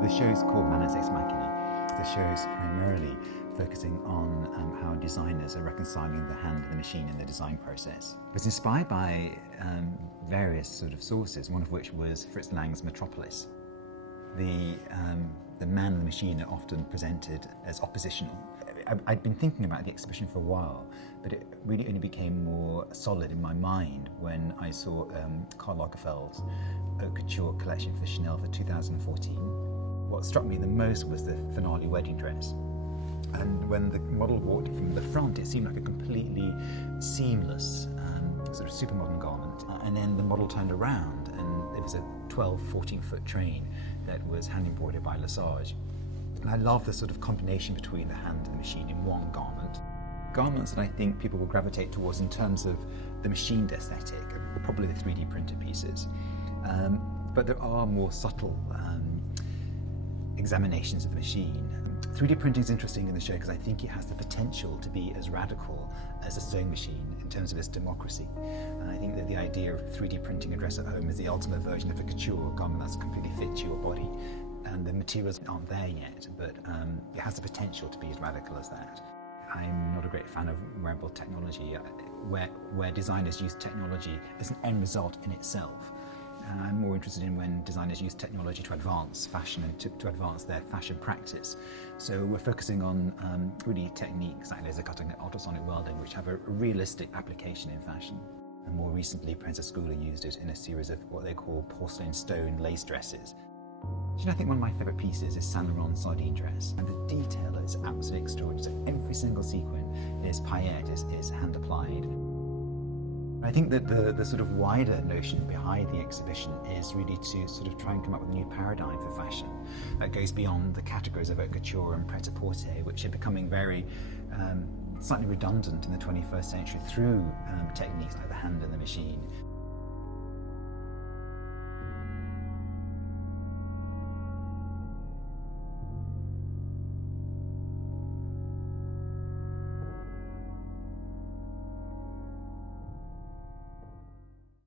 The show's called Manus Machina. The show is primarily focusing on how designers are reconciling the hand and the machine in the design process. It was inspired by various sort of sources, one of which was Fritz Lang's Metropolis. The man and the machine are often presented as oppositional. I'd been thinking about the exhibition for a while, but it really only became more solid in my mind when I saw Karl Lagerfeld's Haute Couture collection for Chanel for 2014. What struck me the most was the finale wedding dress. And when the model walked from the front, it seemed like a completely seamless, sort of super modern garment. And then the model turned around and there was a 14 foot train that was hand embroidered by Lesage. And I love the sort of combination between the hand and the machine in one garment. Garments that I think people will gravitate towards in terms of the machined aesthetic are probably the 3D printed pieces. But there are more subtle examinations of the machine. 3D printing is interesting in the show because I think it has the potential to be as radical as a sewing machine in terms of its democracy. And I think that the idea of 3D printing a dress at home is the ultimate version of a couture garment that's completely fit to your body. And the materials aren't there yet, but it has the potential to be as radical as that. I'm not a great fan of wearable technology, where designers use technology as an end result in itself. I'm more interested in when designers use technology to advance fashion and to advance their fashion practice. So we're focusing on really techniques like laser cutting and ultrasonic welding, which have a realistic application in fashion. And more recently, Princess Schooler used it in a series of what they call porcelain stone lace dresses. I think one of my favourite pieces is Saint Laurent's sardine dress, and the detail is absolutely extraordinary. So every single sequin is paillette, is hand applied. I think that the sort of wider notion behind the exhibition is really to sort of try and come up with a new paradigm for fashion that goes beyond the categories of haute couture and pret-a-porter, which are becoming very slightly redundant in the 21st century through techniques like the hand and the machine.